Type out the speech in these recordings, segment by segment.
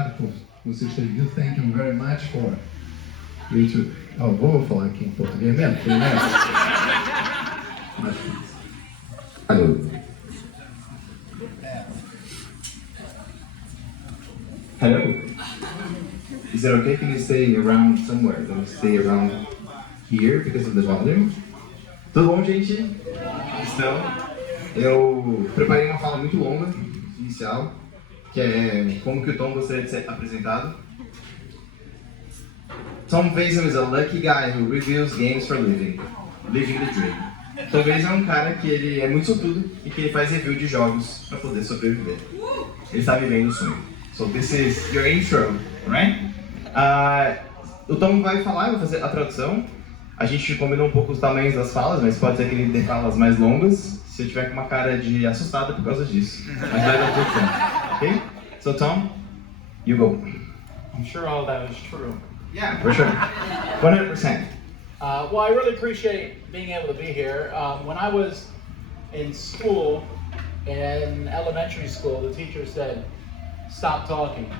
obrigado por vocês terem vindo. Thank you very much for you to... Oh, vou falar aqui em português mesmo, né? Hello. Hello. Is it okay? Can you stay around somewhere? Don't stay around here because of the volume. Tudo bom, gente? Então, eu preparei uma fala muito longa, inicial, que é como que o Tom gostaria de ser apresentado. Tom VASEL is a lucky guy who reviews games for living the dream. Tom VASEL é um cara que ele é muito sortudo e que ele faz review de jogos para poder sobreviver. Ele está vivendo o sonho. So this is your intro, right? O Tom vai falar, vai fazer a tradução. A gente combinou um pouco os tamanhos das falas, mas pode ser que ele dê falas mais longas. Se eu tiver com uma cara de assustado por causa disso. Mas vai dar tudo certo, ok? So Tom, you go. I'm sure all that was true. Yeah, for sure. 100%. Well, I really appreciate being able to be here. When I was in school, in elementary school, the teacher said, "Stop talking.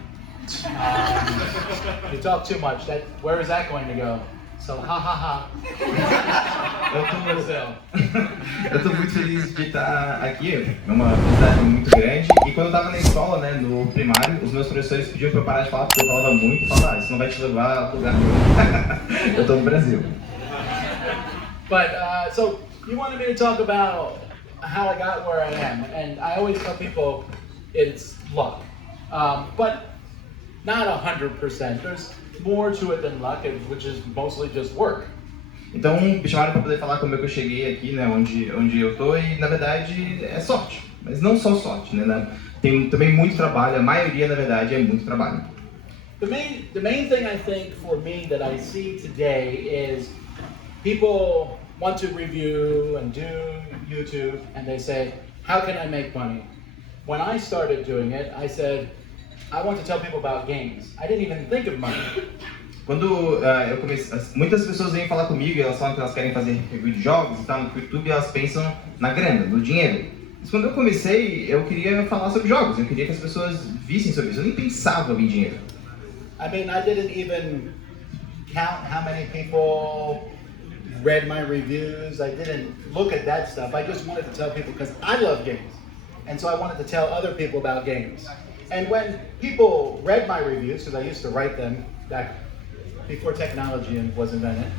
You talk too much. Where is that going to go?" So, ha ha ha. Eu tô muito feliz de estar aqui, é uma felicidade muito grande. E quando eu tava na escola, né, no primário, os meus professores pediam pra eu parar de falar, porque eu falava muito, falavam, isso não vai te levar a lugar nenhum. Eu tô no Brasil. But, so, you wanted me to talk about how I got where I am, and I always tell people it's luck. But not 100%. There's more to it than luck, which is mostly just work. Então, me chamaram para poder falar como é que eu cheguei aqui, né, onde eu tô, e na verdade é sorte. Mas não só sorte, né? Tem também muito trabalho, a maioria na verdade é muito trabalho. The main thing I think for me that I see today is people want to review and do YouTube and they say, how can I make money? When I started doing it, I said, I want to tell people about games. I didn't even think of money. Quando eu comecei, muitas pessoas vêm falar comigo e elas falam que elas querem fazer review de jogos e tal no YouTube e elas pensam na grana, no dinheiro. Mas quando eu comecei, eu queria falar sobre jogos, eu queria que as pessoas vissem sobre isso, eu nem pensava em dinheiro. I mean, I didn't even count how many people read my reviews. I didn't look at that stuff. I just wanted to tell people because I love games. And so I wanted to tell other people about games. And when people read my reviews, because I used to write them back before technology was invented,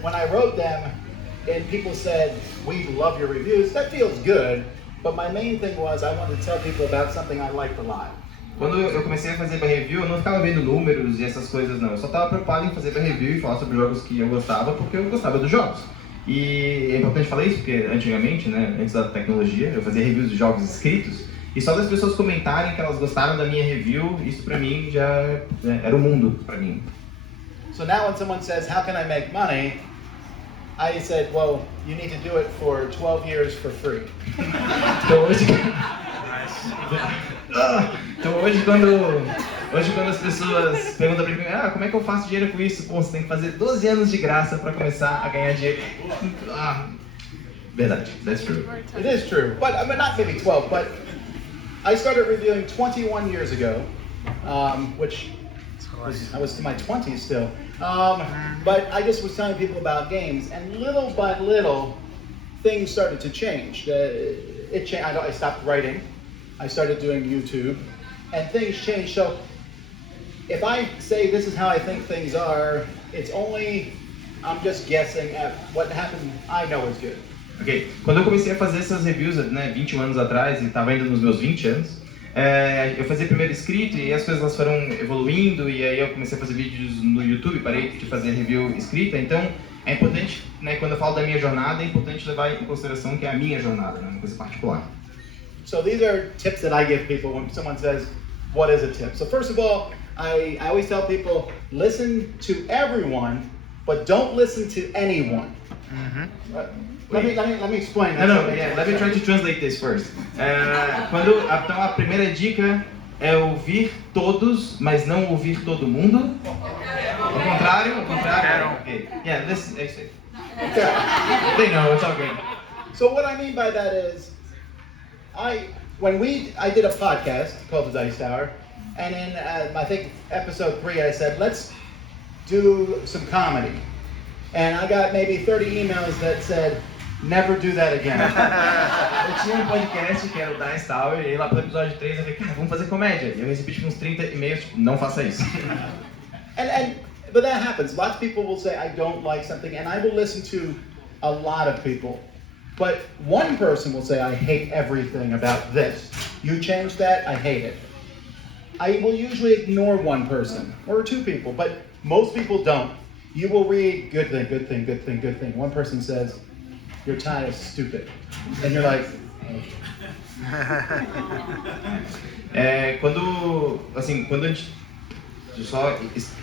when I wrote them and people said, we love your reviews, that feels good, but my main thing was I wanted to tell people about something I liked a lot. Quando eu comecei a fazer review, eu não ficava vendo números e essas coisas não, eu só estava preocupado em fazer review e falar sobre jogos que eu gostava, porque eu gostava dos jogos. E é importante falar isso, porque antigamente, né, antes da tecnologia, eu fazia reviews de jogos escritos, e só das pessoas comentarem que elas gostaram da minha review, isso pra mim já era o mundo pra mim. So now when someone says, how can I make money? I said, well, you need to do it for 12 years for free. Então hoje quando as pessoas perguntam pra mim, como é que eu faço dinheiro com isso? Pô, você tem que fazer 12 anos de graça pra começar a ganhar dinheiro. Verdade, that's true. It is true, but I mean not maybe 12, but I started reviewing 21 years ago, which I was in my 20s still. But I just was telling people about games, and little by little, things started to change. I stopped writing. I started doing YouTube, and things changed. So if I say this is how I think things are, it's only I'm just guessing at what happened. I know is good. Ok, quando eu comecei a fazer essas reviews, né, 21 anos atrás, e estava ainda nos meus 20 anos, eu fazia primeiro escrito e as coisas elas foram evoluindo, e aí eu comecei a fazer vídeos no YouTube, parei de fazer review escrita, então é importante, né, quando eu falo da minha jornada, é importante levar em consideração que é a minha jornada, né, uma coisa particular. So these are tips that I give people when someone says, what is a tip? So first of all, I always tell people, listen to everyone, but don't listen to anyone. Let me explain that. Let me try to translate this first. Então a primeira dica é ouvir todos, mas não ouvir todo mundo. Ao contrário. Okay. Yeah, this is it. They know, it's all good. So what I mean by that is, I did a podcast called The Dice Tower, and in I think episode 3 I said, let's do some comedy. And I got maybe 30 emails that said, never do that again. Eu tinha um podcast que era o Dice Tower, e aí lá pelo episódio 3 eu falei, cara, vamos fazer comédia. E eu recebi tipo uns 30 e-mails, tipo, não faça isso. But that happens. Lots of people will say, I don't like something, and I will listen to a lot of people. But one person will say, I hate everything about this. You change that, I hate it. I will usually ignore one person, or 2 people, but most people don't. You will read, good thing, good thing, good thing, good thing. One person says, your tie is stupid. And you're like, quando a gente... Deixa eu só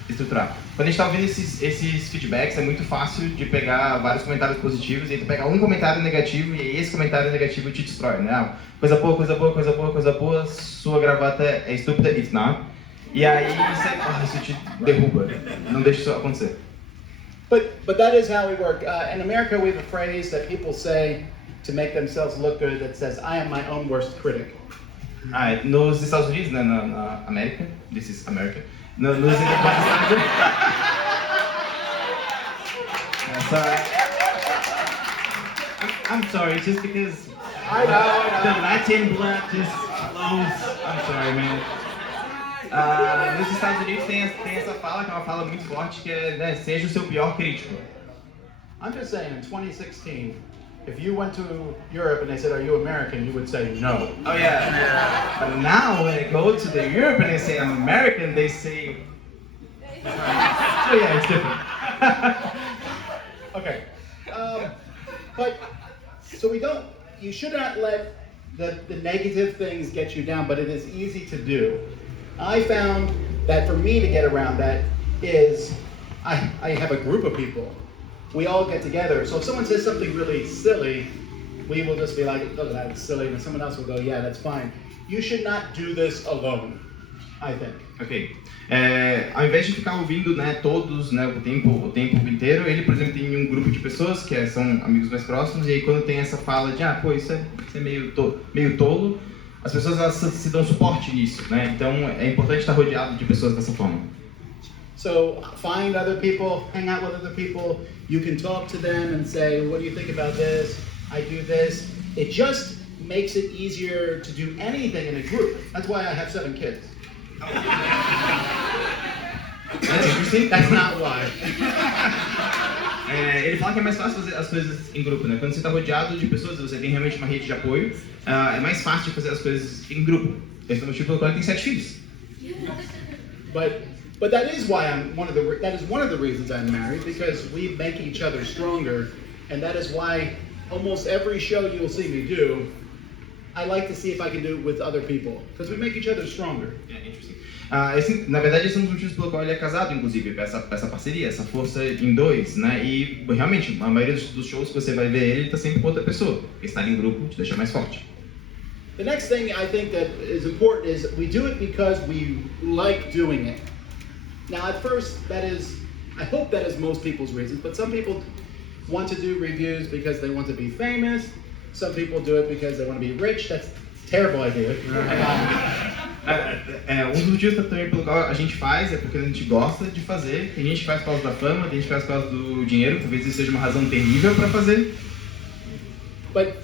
estruturar. Quando a gente está ouvindo esses feedbacks, é muito fácil de pegar vários comentários positivos e aí tu pega um comentário negativo e aí esse comentário negativo te destrói, né? Coisa boa, coisa boa, coisa boa, coisa boa, sua gravata é estúpida, it's not. E aí isso te derruba, não deixa isso acontecer. But that is how we work. In America, we have a phrase that people say to make themselves look good that says, I am my own worst critic. Nos Estados Unidos, né, na América, this is America, nos Estados Unidos... I'm sorry, just because I know. the Latin blood just flows. I'm sorry, man. Nos Estados Unidos tem essa fala, que é uma fala muito forte, que é, né, seja o seu pior crítico. I'm just saying, in 2016, if you went to Europe and they said, are you American, you would say no. Oh yeah. But now when I go to the Europe and they say I'm American, they say, oh yeah, it's different. Okay. But, so you should not let the negative things get you down, but it is easy to do. I found that for me to get around that is, I have a group of people. We all get together. So if someone says something really silly, we will just be like, oh, that's silly. And someone else will go, yeah, that's fine. You should not do this alone, I think. Ok. Ao invés de ficar ouvindo, né, todos, né, o tempo inteiro, ele, por exemplo, tem um grupo de pessoas que são amigos mais próximos, e aí quando tem essa fala de, pô, isso é meio tolo, as pessoas elas se dão suporte nisso, né? Então é importante estar rodeado de pessoas dessa forma. So find other people, hang out with other people. You can talk to them and say, what do you think about this? I do this. It just makes it easier to do anything in a group. That's why I have 7 kids. That's interesting. That's not why. Ele fala que é mais fácil fazer as coisas em grupo, né? Quando você está rodeado de pessoas, você tem realmente uma rede de apoio, é mais fácil de fazer as coisas em grupo. Esse é o motivo pelo qual ele tem 7 filhos. But that is why that is one of the reasons I'm married, because we make each other stronger, and that is why almost every show you'll see me do, I like to see if I can do it with other people, because we make each other stronger. Yeah, interesting. Na verdade, esse é um dos motivos pelo qual ele é casado, inclusive, essa parceria, essa força em dois, né? E realmente, a maioria dos shows que você vai ver ele está sempre com outra pessoa. Estar em grupo te deixa mais forte. The next thing I think that is important is we do it because we like doing it. Now, at first, I hope that is most people's reasons, but some people want to do reviews because they want to be famous. Some people do it because they want to be rich. That's a terrible idea. Um dos motivos também pelo qual a gente faz é porque a gente gosta de fazer. Tem gente que faz por causa da fama, tem gente que faz por causa do dinheiro. Talvez isso seja uma razão terrível para fazer. But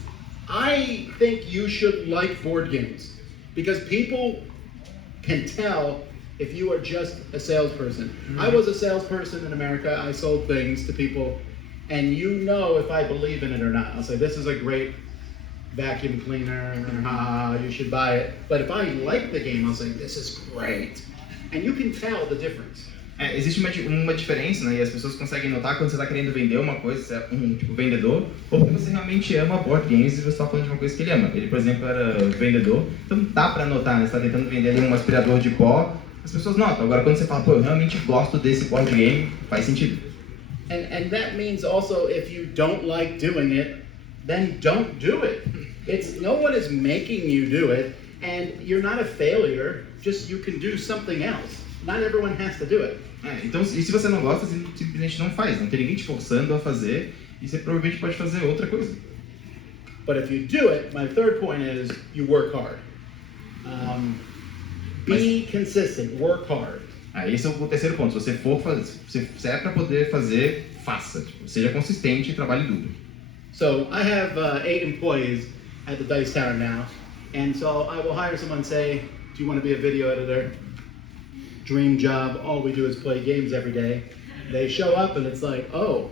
I think you should like board games because people can tell if you are just a salesperson. I was a salesperson in America. I sold things to people, and you know if I believe in it or not. I'll say, this is a great vacuum cleaner, you should buy it. But if I like the game, I'll say, this is great. And you can tell the difference. Existe uma diferença, né? E as pessoas conseguem notar quando você está querendo vender uma coisa, você é um tipo vendedor, ou porque você realmente ama board games e você está falando de uma coisa que ele ama. Ele, por exemplo, era vendedor, então dá para notar, né? Você está tentando vender ali um aspirador de pó, as pessoas notam. Agora, quando você fala, pô, eu realmente gosto desse board game, faz sentido. And that means also if you don't like doing it, then don't do it. No one is making you do it, and you're not a failure, just you can do something else. Not everyone has to do it. Então, e se você não gosta, você simplesmente não faz. Não tem ninguém te forçando a fazer, e você provavelmente pode fazer outra coisa. But if you do it, my third point is you work hard. Be consistent, work hard. Esse é o terceiro ponto. Se você for fazer, se é para poder fazer, faça. Tipo, seja consistente e trabalhe duro. So I have 8 employees at the Dice Tower now, and so I will hire someone and say, do you want to be a video editor? Dream job, all we do is play games every day. They show up and it's like, oh.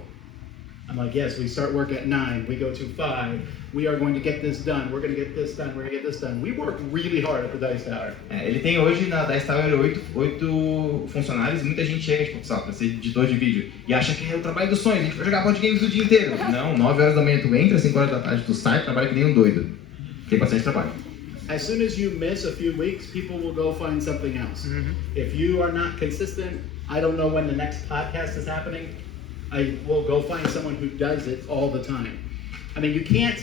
I'm like, yes, we start work at 9, we go to 5, we are going to get this done, we're going to get this done, we're going to get this done. We work really hard at the Dice Tower. Ele tem hoje na Dice Tower 8 funcionários, muita gente chega, tipo, só pra ser editor de vídeo, e acha que é o trabalho dos sonhos, a gente vai jogar board games o dia inteiro. Não, 9 horas da manhã tu entra, 5 horas da tarde tu sai, trabalha que nem um doido. Tem bastante trabalho. As soon as you miss a few weeks, people will go find something else. If you are not consistent, I don't know when the next podcast is happening. I will go find someone who does it all the time. I mean, you can't,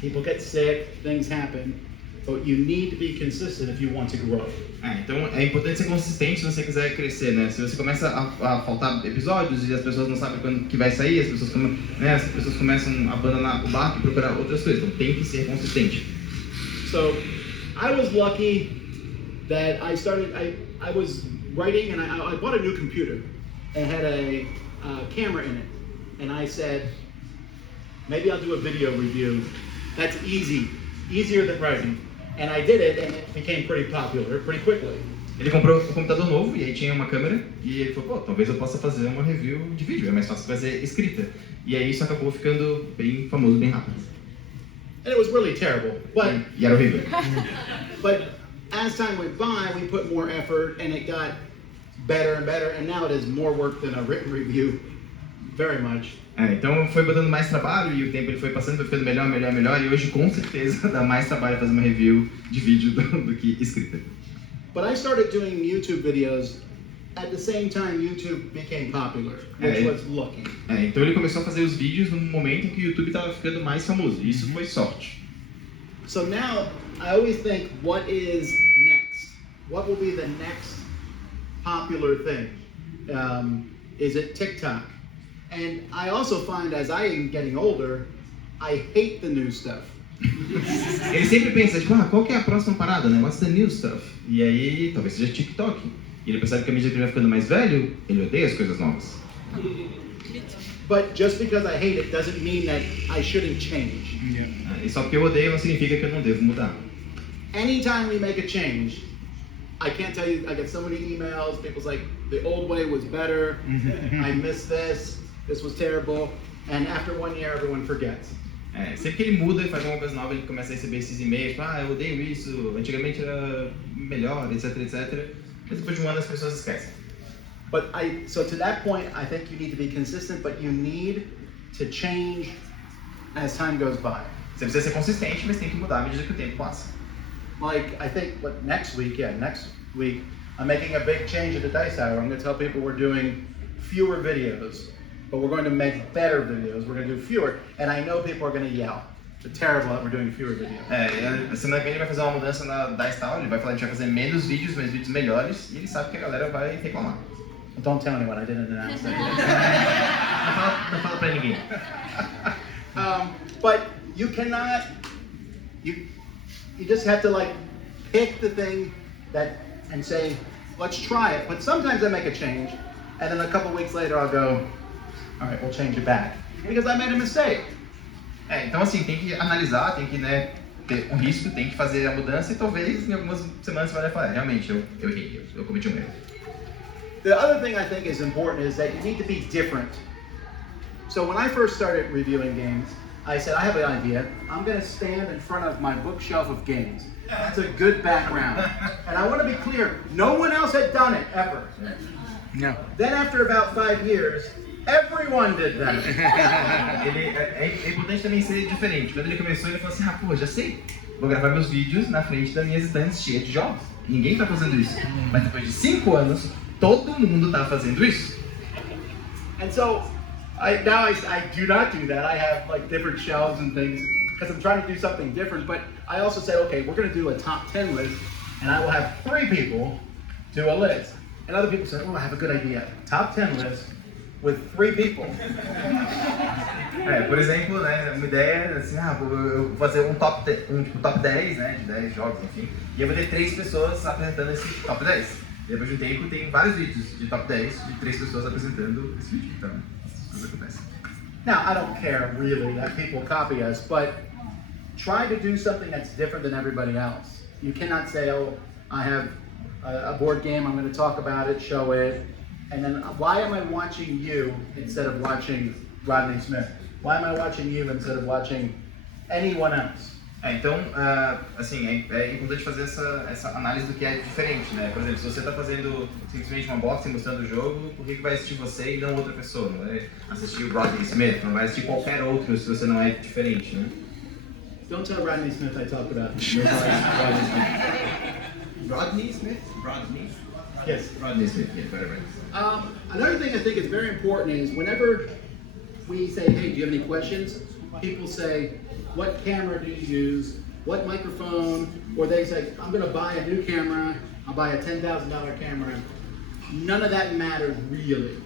people get sick, things happen, but you need to be consistent if you want to grow. Então é importante ser consistente se você quiser crescer, né? Se você começa a faltar episódios e as pessoas não sabem quando que vai sair, as pessoas começam a abandonar o barco e procurar outras coisas. Então tem que ser consistente. So, I was lucky that I was writing and I bought a new computer. It had a camera in it, and I said, maybe I'll do a video review. That's easier than writing. And I did it, and it became pretty popular pretty quickly. Ele comprou um computador novo e aí tinha uma câmera e ele falou, pô, talvez eu possa fazer uma review de vídeo, é mais fácil fazer escrita. E aí isso acabou ficando bem famoso, bem rápido. And it was really terrible, but E era horrível. but as time went by, we put more effort, and it got better and better, and now it is more work than a written review, very much. Então foi botando mais trabalho e o tempo ele foi passando, foi ficando melhor e hoje com certeza dá mais trabalho fazer uma review de vídeo do que escrita. But I started doing YouTube videos at the same time YouTube became popular, which was lucky. Então ele começou a fazer os vídeos no momento em que o YouTube estava ficando mais famoso, e isso foi sorte. So now I always think, what is next? What will be the next popular thing? Is it TikTok? And I also find as I am getting older, I hate the new stuff. Ele sempre pensa, tipo, qual que é a próxima parada, né? What's the new stuff? E aí, talvez seja TikTok. E ele percebe que à medida que ele vai ficando mais velho, ele odeia as coisas novas. But just because I hate it doesn't mean that I shouldn't change. E só porque eu odeio não significa que eu não devo mudar. Anytime we make a change, I can't tell you, I get so many emails, people's like, the old way was better, I missed this was terrible, and after 1 year everyone forgets. Sempre que ele muda e faz alguma coisa nova, ele começa a receber esses e-mails, tipo, eu odeio isso, antigamente era melhor, etc, etc. Mas depois de um ano as pessoas esquecem. So to that point, I think you need to be consistent, but you need to change as time goes by. Você precisa ser consistente, mas tem que mudar à medida que o tempo passa. Like, I think, next week, I'm making a big change at the Dice Tower. I'm going to tell people we're doing fewer videos, but we're going to make better videos. We're going to do fewer, and I know people are going to yell. They're terrible that we're doing fewer videos. A semana que vem ele vai fazer uma mudança na Dice Tower, ele vai falar que a gente vai fazer menos vídeos, mas vídeos melhores, e ele sabe que a galera vai reclamar. Don't tell anyone, I didn't announce that. Não fala pra ninguém. But you cannot, you just have to like pick the thing and say, let's try it. But sometimes I make a change, and then a couple weeks later I'll go, all right, we'll change it back. Because I made a mistake. Então assim, tem que analisar, tem que ter um risco, tem que fazer a mudança e talvez em algumas semanas você vai falar, realmente, eu errei, eu cometi um erro. The other thing I think is important is that you need to be different. So when I first started reviewing games, I said, I have an idea. I'm going to stand in front of my bookshelf of games. That's a good background. And I want to be clear, no one else had done it, ever. No. Then after about 5 years, everyone did that. É importante também ser diferente. Quando ele começou, ele falou assim, pô, já sei. Vou gravar meus vídeos na frente das minhas estantes cheias de jogos. Ninguém tá fazendo isso. Mas depois de 5 anos, todo mundo tá fazendo isso. And so, I do not do that. I have like different shelves and things because I'm trying to do something different. But I also say, okay, we're going to do a top 10 list, and I will have 3 people do a list. And other people say, oh, I have a good idea. Top 10 list with 3 people. Por exemplo, né, uma ideia assim, eu vou fazer um top 10, né, de 10 jogos, enfim, e eu vou ter 3 pessoas apresentando esse top 10. E depois de um tempo tem vários vídeos de top 10 de 3 pessoas apresentando esse vídeo, então isso acontece. Now, I don't care really that people copy us, but try to do something that's different than everybody else. You cannot say, oh, I have a board game, I'm going to talk about it, show it, and then why am I watching you instead of watching Rodney Smith? Why am I watching you instead of watching anyone else? Então, assim, é importante fazer essa análise do que é diferente, né? Por exemplo, se você está fazendo simplesmente uma box mostrando o jogo, por que vai assistir você e não outra pessoa? Não vai assistir o Rodney Smith, não vai assistir qualquer outro se você não é diferente, né? Don't tell Rodney Smith I talked about Rodney Smith? Rodney? Yes. Rodney Smith, yeah, whatever. Another thing I think is very important is whenever we say, hey, do you have any questions? People say, what camera do you use? What microphone? Or they say, I'm going to buy a new camera. I'll buy a $10,000 camera. None of that matters really.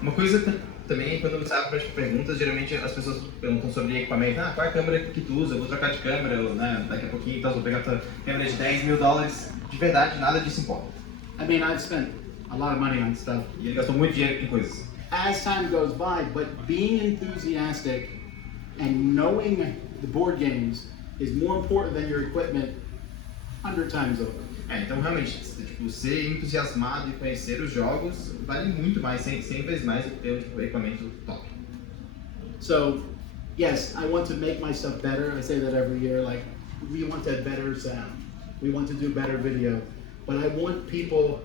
Uma coisa também, quando você abre para perguntas, geralmente as pessoas perguntam sobre equipamento. Qual é a câmera que tu usa? Eu vou trocar de câmera, né? Daqui a pouquinho, então, vou pegar a tua câmera de $10 mil. De verdade, nada disso importa. I mean, I've spent a lot of money on stuff. E ele gastou muito dinheiro em coisas. As time goes by, but being enthusiastic and knowing the board games is more important than your equipment 100 times over. Então realmente, tipo, ser entusiasmado e conhecer os jogos vale muito mais, 100 vezes mais do que ter um equipamento top. So, yes, I want to make my stuff better. I say that every year, like, we want to have better sound. We want to do better video. But I want people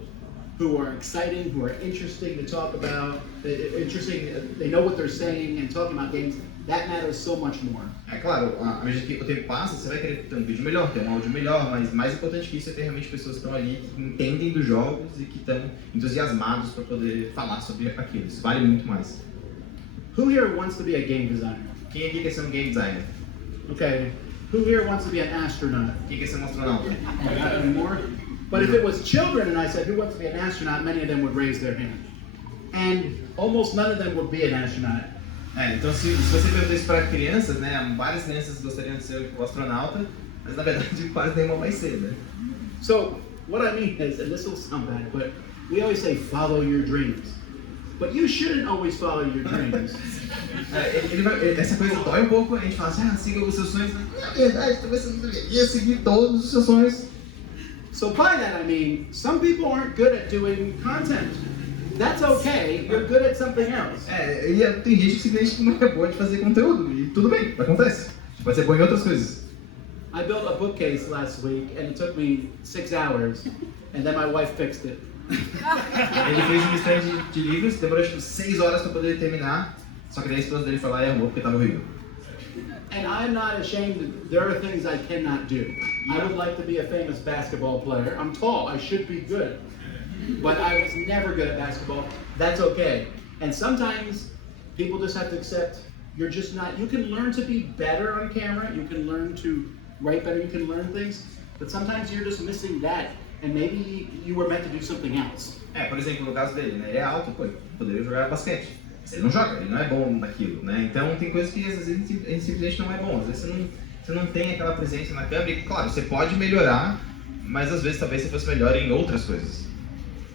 who are exciting, who are interesting to talk about, they know what they're saying and talking about games. That matters so much more. É claro, à medida que o tempo passa, você vai querer ter um vídeo melhor, ter um áudio melhor, mas mais importante que isso é ter realmente pessoas que estão ali, que entendem dos jogos e que estão entusiasmados para poder falar sobre aquilo. Isso vale muito mais. Who here wants to be a game designer? Quem aqui quer ser um game designer? Okay. Who here wants to be an astronaut? Quem quer ser um astronauta? Not anymore? But if it was children and I said, who wants to be an astronaut, many of them would raise their hand. And almost none of them would be an astronaut. Então se você perguntar isso para crianças, né, várias crianças gostariam de ser um astronauta, mas na verdade quase nenhuma vai ser, né? So what I mean is, and this will sound bad, but we always say follow your dreams. But you shouldn't always follow your dreams. Essa coisa dói um pouco, a gente fala assim, siga os seus sonhos. Na verdade, talvez você não deveria seguir todos os seus sonhos. So by that I mean, some people aren't good at doing content. That's okay, you're good at something else. E tem gente que simplesmente não é boa de fazer conteúdo, e tudo bem, acontece. Pode ser bom em outras coisas. I built a bookcase last week and it took me 6 hours, and then my wife fixed it. Ele fez um stand de livros, demorou tipo 6 horas para poder terminar, só que daí a esposa dele foi lá e arrumou porque estava horrível. And I'm not ashamed, there are things I cannot do. I would like to be a famous basketball player. I'm tall, I should be good. But I was never good at basketball. That's okay. And sometimes people just have to accept you're just not, you can learn to be better on camera, you can learn to write better, you can learn things, but sometimes you're just missing that, and maybe you were meant to do something else. Por exemplo, no caso dele, né, ele é alto, pô, poderia jogar basquete. Ele não joga, ele não é bom naquilo, né? Então tem coisas que às vezes ele simplesmente não é bom, às vezes você não tem aquela presença na câmera, e claro, você pode melhorar, mas às vezes talvez você fosse melhor em outras coisas.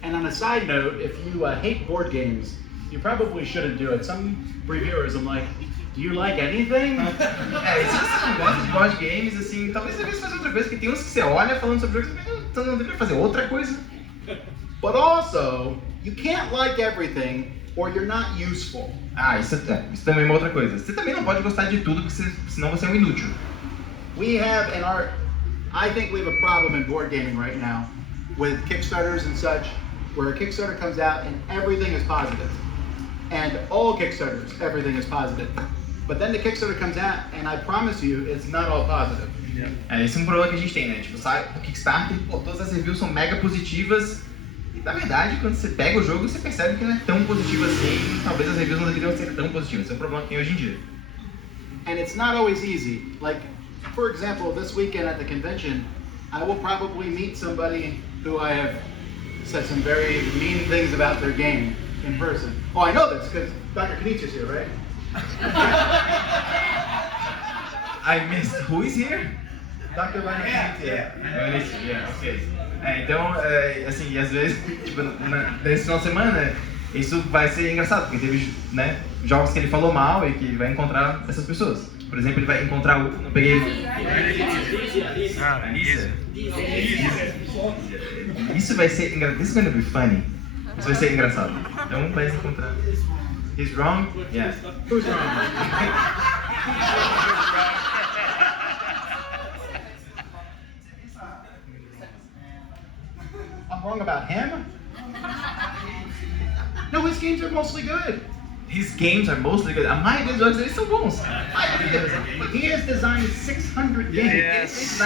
And on a side note, if you hate board games, you probably shouldn't do it. Some reviewers, I'm like, do you like anything? E se você não gosta de board games, assim, talvez você devesse fazer outra coisa, porque tem uns que você olha falando sobre jogos, então não deveria fazer outra coisa. But also, you can't like everything or you're not useful. Isso também é uma outra coisa. Você também não pode gostar de tudo, porque senão você é um inútil. I think we have a problem in board gaming right now with Kickstarters and such, where a Kickstarter comes out and everything is positive. And all Kickstarters, everything is positive. But then the Kickstarter comes out and I promise you, it's not all positive. Esse é um problema que a gente tem, né? Tipo, sai o Kickstarter, todas as reviews são mega positivas. E na verdade, quando você pega o jogo, você percebe que não é tão positivo assim. Talvez as reviews não deveriam ser tão positivas. Esse é um problema que tem hoje em dia. And it's not always easy. Like, for example, this weekend at the convention, I will probably meet somebody who I have said some very mean things about their game in person. Oh, I know this because Dr. Kanichi's here, right? I missed. Who is here? Dr. Leonard Kanichi. Ok. Então, assim, e às vezes, tipo, nesse final de semana, isso vai ser engraçado, porque teve, né, jogos que ele falou mal e que ele vai encontrar essas pessoas. Por exemplo, ele vai encontrar o... Não peguei... Isso vai ser engraçado. This is gonna be funny. Isso vai ser engraçado. Então, vai se encontrar. He's wrong? Yeah. Who's wrong? I'm wrong about him? No, his games are mostly good. His games are mostly good. A maioria dos jogos deles são bons. He has designed 600 games.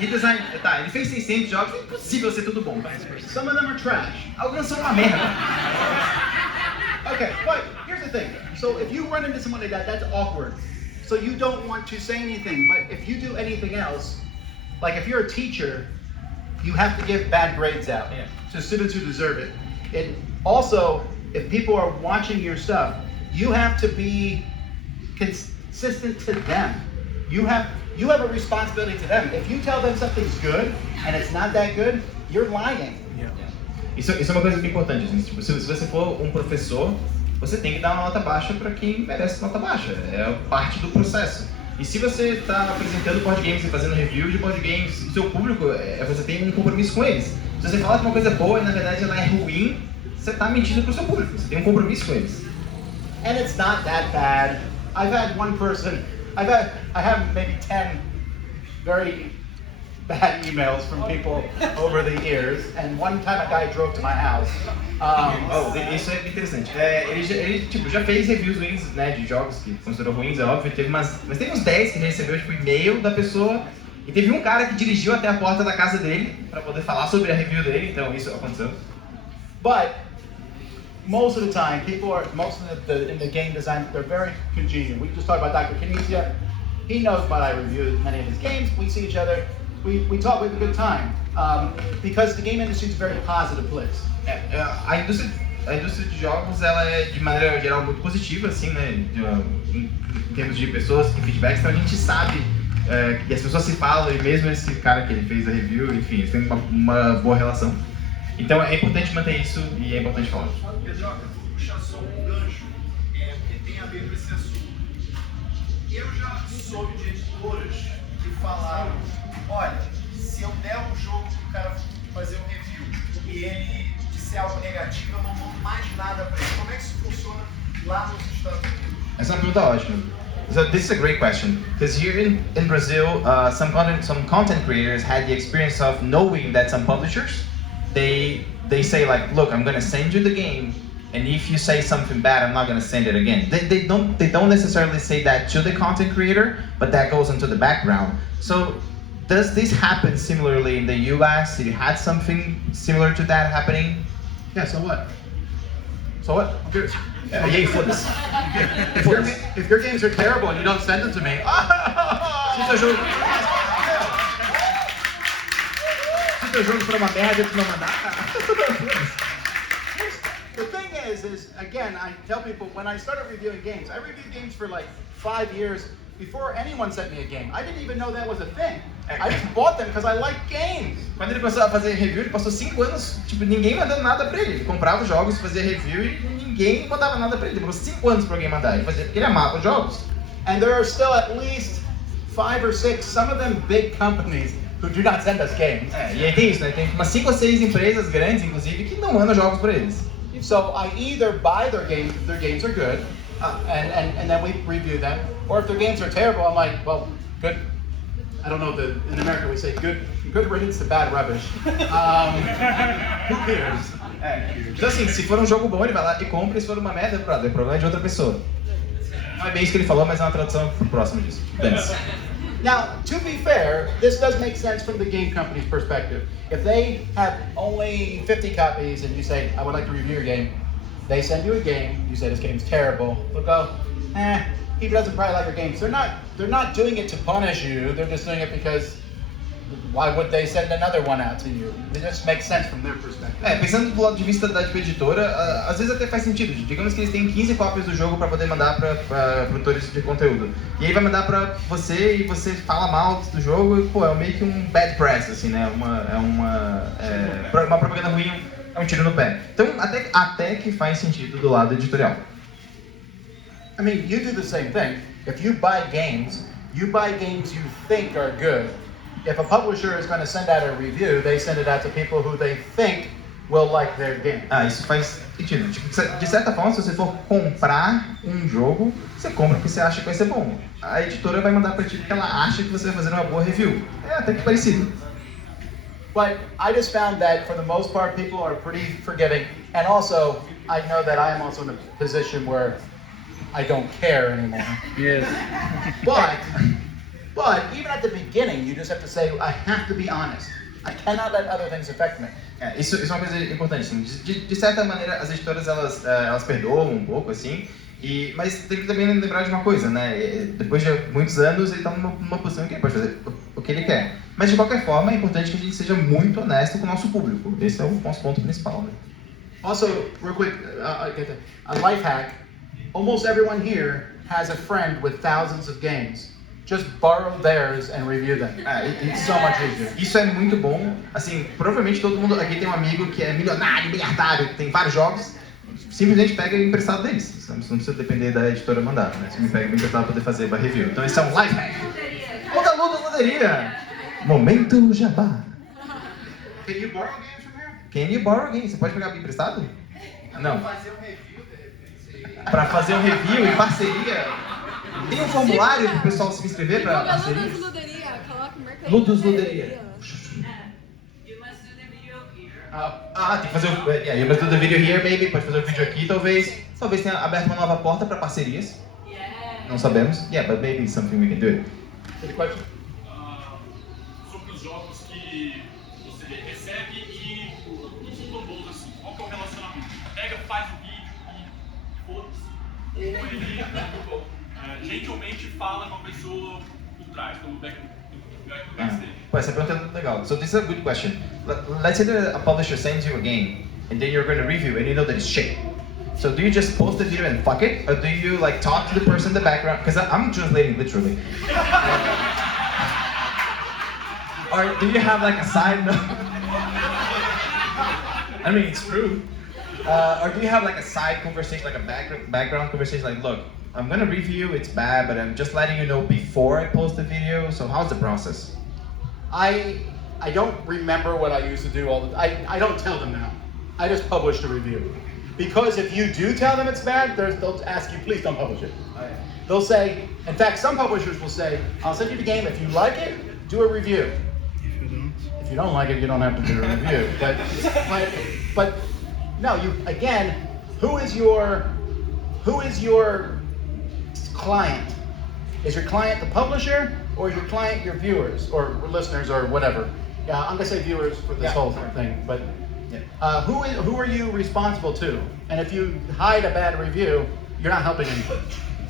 He designed... Tá, ele fez 600 jogos. É impossível ser tudo bom. Some of them are trash. Alguns são uma merda. Okay, but here's the thing. So if you run into someone like that, that's awkward. So you don't want to say anything. But if you do anything else, like if you're a teacher, you have to give bad grades out to students who deserve it. And also, if people are watching your stuff, you have to be consistent to them. You have a responsibility to them. If you tell them something's good and it's not that good, you're lying. Isso é uma coisa bem importante, assim. Tipo, se você for um professor, você tem que dar uma nota baixa para quem merece nota baixa. É parte do processo. E se você está apresentando board games e fazendo review de board games, o seu público, você tem um compromisso com eles. Se você falar que uma coisa é boa e na verdade ela é ruim, você está mentindo para o seu público. Você tem um compromisso com eles. And it's not that bad. I've had one person. I have maybe 10 very bad emails from people over the years, and one time a guy drove to my house. Isso é interessante. Ele tipo, já fez reviews ruins, né, de jogos que considerou ruins, é óbvio. Mas teve uns 10 que ele recebeu tipo, e-mail da pessoa, e teve um cara que dirigiu até a porta da casa dele para poder falar sobre a review dele, então isso aconteceu. But most of the time, in the game design, they're very congenial. We just talked about Dr. Kinesia. He knows about I review many of his games. We see each other. We talk, we have a good time. Because the game industry is a very positive place. A indústria de jogos, ela é de maneira geral muito positiva, assim, né, em termos de pessoas, em feedbacks, então a gente sabe que as pessoas se falam, e mesmo esse cara que ele fez a review, enfim, eles têm uma boa relação. Então é importante manter isso e é importante falar. Pedro, puxa só um gancho, porque tem a ver com esse assunto. Eu já soube de editoras que falaram, olha, se eu der um jogo pro cara fazer um review e ele disser algo negativo, eu não mando mais nada para ele. Como é que isso funciona lá nos Estados Unidos? Essa é uma pergunta ótima. So this is a great question, because here in Brazil, some content creators had the experience of knowing that some publishers, they say like, look, I'm gonna send you the game, and if you say something bad, I'm not gonna send it again. They don't necessarily say that to the content creator, but that goes into the background. So does this happen similarly in the US? Did you had something similar to that happening? Yeah, so what? So what? I'm curious. E aí, foda-se. If your games are terrible and you don't send them to me, Se teu jogo for uma merda e tu não mandar, the thing is again, I tell people when I started reviewing games, I reviewed games for like 5 years before anyone sent me a game. I didn't even know that was a thing. I just bought them because I like games. Quando ele começou a fazer review, ele passou 5 anos, tipo, ninguém mandando nada pra ele. Ele comprava os jogos, fazia review e ninguém mandava nada pra ele. Demorou 5 anos pra alguém mandar. Ele fazia porque ele amava os jogos. And there are still at least 5 or 6, some of them big companies, who do not send us games. E aí tem isso, né? Tem umas 5 ou 6 empresas grandes, inclusive, que não mandam jogos pra eles. So I either buy their games are good, and then we review them, or if their games are terrible, I'm like, well, good. I don't know, in America we say good riddance to bad rubbish. Who cares? Então assim, se for um jogo bom, ele vai lá e compra, e se for uma merda, brother, o problema é de outra pessoa. Não é bem isso que ele falou, mas é uma tradução próxima disso. Now, to be fair, this does make sense from the game company's perspective. If they have only 50 copies and you say, I would like to review your game, they send you a game, you say this game's terrible, they'll go, he doesn't probably like your games. They're not doing it to punish you, they're just doing it because why would they send another one out to you? It just makes sense from their perspective. Pensando do lado de vista da editora, às vezes até faz sentido. Digamos que eles têm 15 cópias do jogo para poder mandar para produtores de conteúdo. E aí vai mandar para você e você fala mal do jogo e, pô, é meio que um bad press, assim, né? Uma propaganda ruim, é um tiro no pé. Então, até que faz sentido do lado editorial. I mean, you do the same thing. If you buy games you think are good. If a publisher is going to send out a review, they send it out to people who they think will like their game. Isso faz sentido. Tipo, de certa forma, se você for comprar um jogo, você compra porque você acha que vai ser bom. A editora vai mandar pra ti porque ela acha que você vai fazer uma boa review. É até que parecido. But I just found that for the most part, people are pretty forgiving. And also, I know that I am also in a position where I don't care anymore. Yes. But even at the beginning, you just have to say, I have to be honest. I cannot let other things affect me. Isso é uma coisa importante. Assim. De certa maneira, as editoras elas perdoam um pouco, assim. Mas tem que também lembrar de uma coisa, né? Depois de muitos anos, ele está numa posição que ele pode fazer o que ele quer. Mas de qualquer forma, é importante que a gente seja muito honesto com o nosso público. Esse é o nosso ponto principal, né? Also, real quick, a life hack. Almost everyone here has a friend with thousands of games. Just borrow theirs and review them. It's so much easier. Isso é muito bom. Assim, provavelmente todo mundo aqui tem um amigo que é milionário, miliardário, que tem vários jogos. Simplesmente pega emprestado deles. Você não precisa depender da editora mandar, né? Você me pega emprestado para poder fazer a review. Então esse é um life hack. Outra luta loteria. Momento jabá. Can you borrow games from here? Can you borrow games? Você pode pegar emprestado? Não. Fazer um review, de repente. Para fazer um review em parceria. Tem um formulário para o pessoal se inscrever para parceria? Ludus Luderia, coloca o mercado. Ludus Luderia. You must do the video here. Tem que fazer o... You must do the video here, maybe. Pode fazer o vídeo aqui, talvez. Talvez tenha aberto uma nova porta para parcerias. Yeah. Não sabemos. Yeah, but maybe something we can do. Any question? Sobre os jogos que você recebe e não são tão bons assim. Qual que é o relacionamento? Pega, faz o vídeo e foda-se. Ou ele gentilmente fala com a pessoa por trás, pelo backstage. Essa pergunta é muito legal. So this is a good question. Let's say that a publisher sends you a game and then you're going to review and you know that it's shit. So do you just post the video and fuck it, or do you like talk to the person in the background? Because I'm translating literally. Or do you have like a side note? I mean, it's true. Or do you have like a side conversation, like a background conversation, like, look, I'm gonna review, it's bad, but I'm just letting you know before I post the video. So how's the process? I don't remember what I used to do all the time. I don't tell them now. I just publish the review. Because if you do tell them it's bad, they'll ask you, please don't publish it. They'll say, in fact, some publishers will say, I'll send you the game. If you like it, do a review. If you don't like it, you don't have to do a review. But no, again, who is your client? Is your client the publisher, or is your client your viewers or listeners or whatever? Yeah, I'm gonna say viewers for this whole thing, but who are you responsible to? And if you hide a bad review, you're not helping anyone.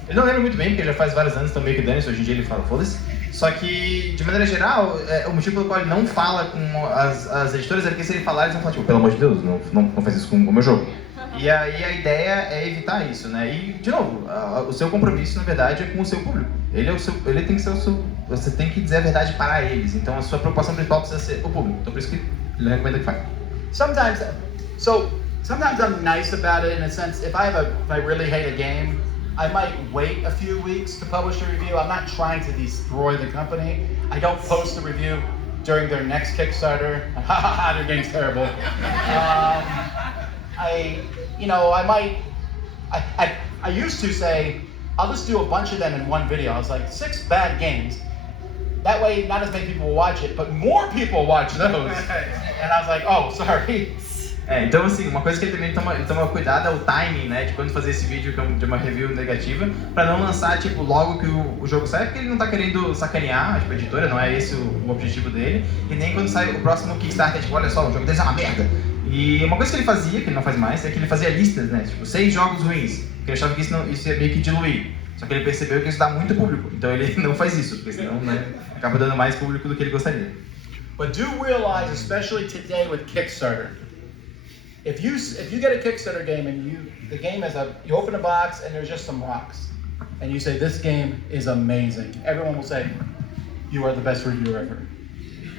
Eu não lembro muito bem, porque já faz vários anos, então meio que dane-se, hoje em dia ele fala, foda-se. Só que, de maneira geral, o motivo pelo qual ele não fala com as editoras é porque se ele falar, eles vão falar, tipo, pelo amor de Deus, não faz isso com o meu jogo. E aí a ideia é evitar isso, né? E, de novo, o seu compromisso, na verdade, é com o seu público. Ele tem que ser o seu... Você tem que dizer a verdade para eles. Então, a sua preocupação principal precisa ser o público. Então, por isso que ele recomenda que faça. Sometimes I'm nice about it in a sense. If I really hate a game, I might wait a few weeks to publish a review. I'm not trying to destroy the company. I don't post the review during their next Kickstarter. Their game's terrible. I used to say, I'll just do a bunch of them in one video. I was like, 6 bad games. That way, not as many people will watch it, but more people watch those. And I was like, oh, sorry. Então, assim, uma coisa que ele também toma cuidado é o timing, né, de quando fazer esse vídeo de uma review negativa, pra não lançar, tipo, logo que o jogo sai, porque ele não tá querendo sacanear, tipo, a editora, não é esse o objetivo dele, e nem quando sai o próximo Kickstarter, tipo, olha só, o jogo deles é uma merda. E uma coisa que ele fazia, que ele não faz mais, é que ele fazia listas, né, tipo, 6 jogos ruins, porque ele achava que isso ia meio que diluir. Só que ele percebeu que isso dá muito público, então ele não faz isso, porque senão, né, acaba dando mais público do que ele gostaria. But do realize, especially today with Kickstarter, if you get a Kickstarter game and the game is you open a box and there's just some rocks, and you say this game is amazing, everyone will say you are the best reviewer ever.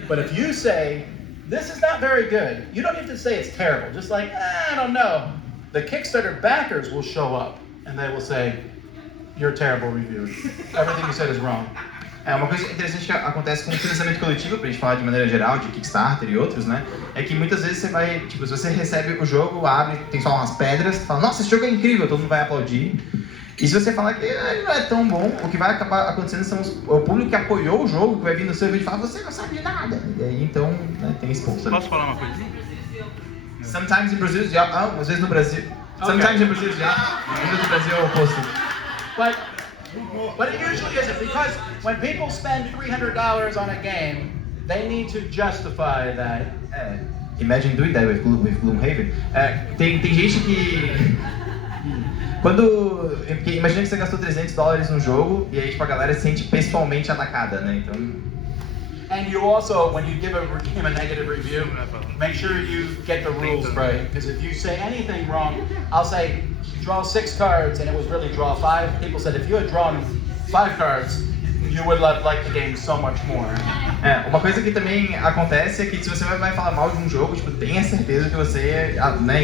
But if you say this is not very good, you don't have to say it's terrible. Just like I don't know, the Kickstarter backers will show up and they will say you're a terrible reviewer. Everything you said is wrong. Uma coisa interessante que acontece com o financiamento coletivo, pra gente falar de maneira geral, de Kickstarter e outros, né? É que muitas vezes você vai, tipo, se você recebe o jogo, abre, tem só umas pedras, você fala, nossa, esse jogo é incrível, todo mundo vai aplaudir. E se você falar que ele não é tão bom, o que vai acabar acontecendo são o público que apoiou o jogo, que vai vir no seu vídeo e falar, você não sabe de nada. E aí, então, né, tem esse ponto. Posso falar uma coisinha? Sometimes in Brazil, às vezes no Brasil. Sometimes in Brazil, no Brasil é o oposto. But it usually isn't, because when people spend $300 on a game, they need to justify that. Imagine doing that with Gloomhaven. Tem gente que... Imagina que você gastou $300 num jogo e aí tipo, a galera se sente pessoalmente atacada, né? Então... And you also, when you give a game a negative review, make sure you get the rules right. Because if you say anything wrong, I'll say, draw 6 cards, and it was really draw 5. People said, if you had drawn 5 cards, you would have liked the game so much more. Uma coisa que também acontece é que se você vai falar mal de um jogo, tipo, tenha certeza que você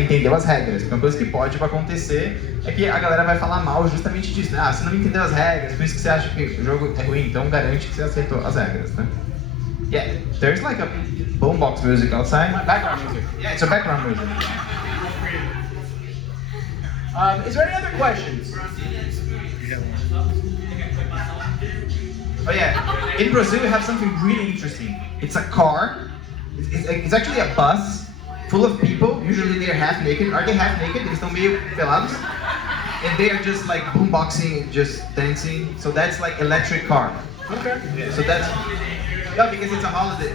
entendeu as regras. Porque uma coisa que pode acontecer é que a galera vai falar mal justamente disso, né? Ah, você não entendeu as regras, por isso que você acha que o jogo é ruim, então garante que você acertou as regras, né? Yeah, there's like a boombox music outside. Background music. Yeah, it's a background music. Is there any other questions? Oh yeah, in Brazil we have something really interesting. It's a car, it's actually a bus full of people, usually they're half naked. Are they half naked? Eles estão meio pelados. And they are just like boomboxing, just dancing. So that's like electric car. Okay. So that's, yeah, because it's a holiday.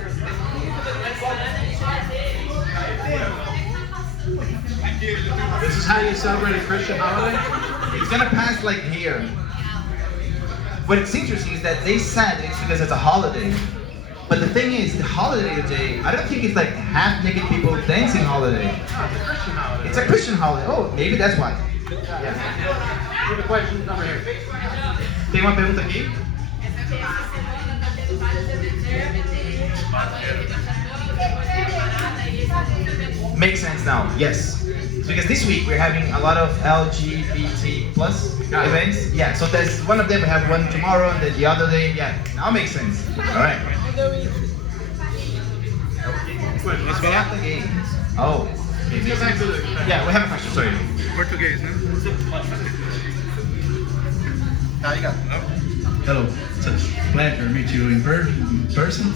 This is how you celebrate a Christian holiday? It's gonna pass like here. What's interesting is that they said it's because it's a holiday. But the thing is, the holiday day, I don't think it's like half naked people dancing holiday. It's a Christian holiday. Oh, maybe that's why. Yeah. We have a question over here. Tem uma pergunta aqui? Makes sense now, yes. Because this week we're having a lot of LGBT plus events. Yeah, so there's one of them, we have one tomorrow and then the other day, yeah, now makes sense. Alright. Posso falar? Oh. Yeah, we have a question, sorry. Português, né? Tá ligado. Hello, it's a pleasure to meet you in person.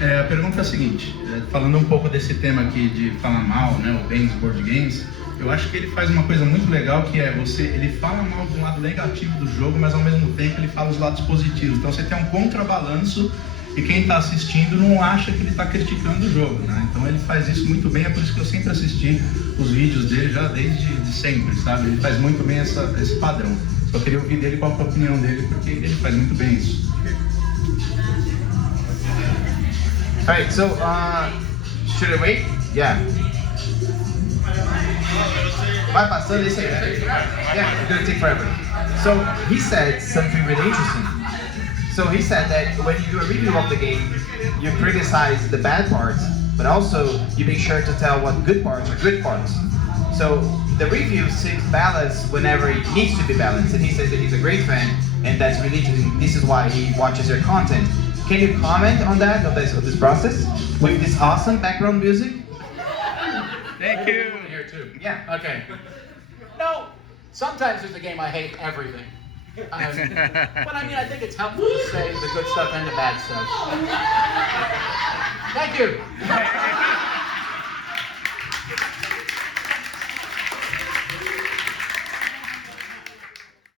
A pergunta é a seguinte, falando um pouco desse tema aqui de falar mal, né, o games, board games, eu acho que ele faz uma coisa muito legal que é ele fala mal do lado negativo do jogo, mas ao mesmo tempo ele fala os lados positivos. Então você tem um contrabalanço e quem está assistindo não acha que ele está criticando o jogo, né? Então ele faz isso muito bem, é por isso que eu sempre assisti os vídeos dele já desde sempre, sabe? Ele faz muito bem esse padrão. Só queria ouvir dele qual é a opinião dele, porque ele faz muito bem isso. Alright, so, should I wait? Yeah. Vai passando isso aí. Yeah, it's gonna take forever. So, he said something really interesting. So, he said that when you do a review of the game, you criticize the bad parts, but also you make sure to tell what good parts are good parts. So, the review seeks balance whenever it needs to be balanced, and he says that he's a great fan, and that's really interesting. This is why he watches your content. Can you comment on that, of this process, with this awesome background music? Thank you. Here too. Yeah. Okay. No, sometimes there's a game I hate everything. But I mean, I think it's helpful to say the good stuff and the bad stuff. Thank you.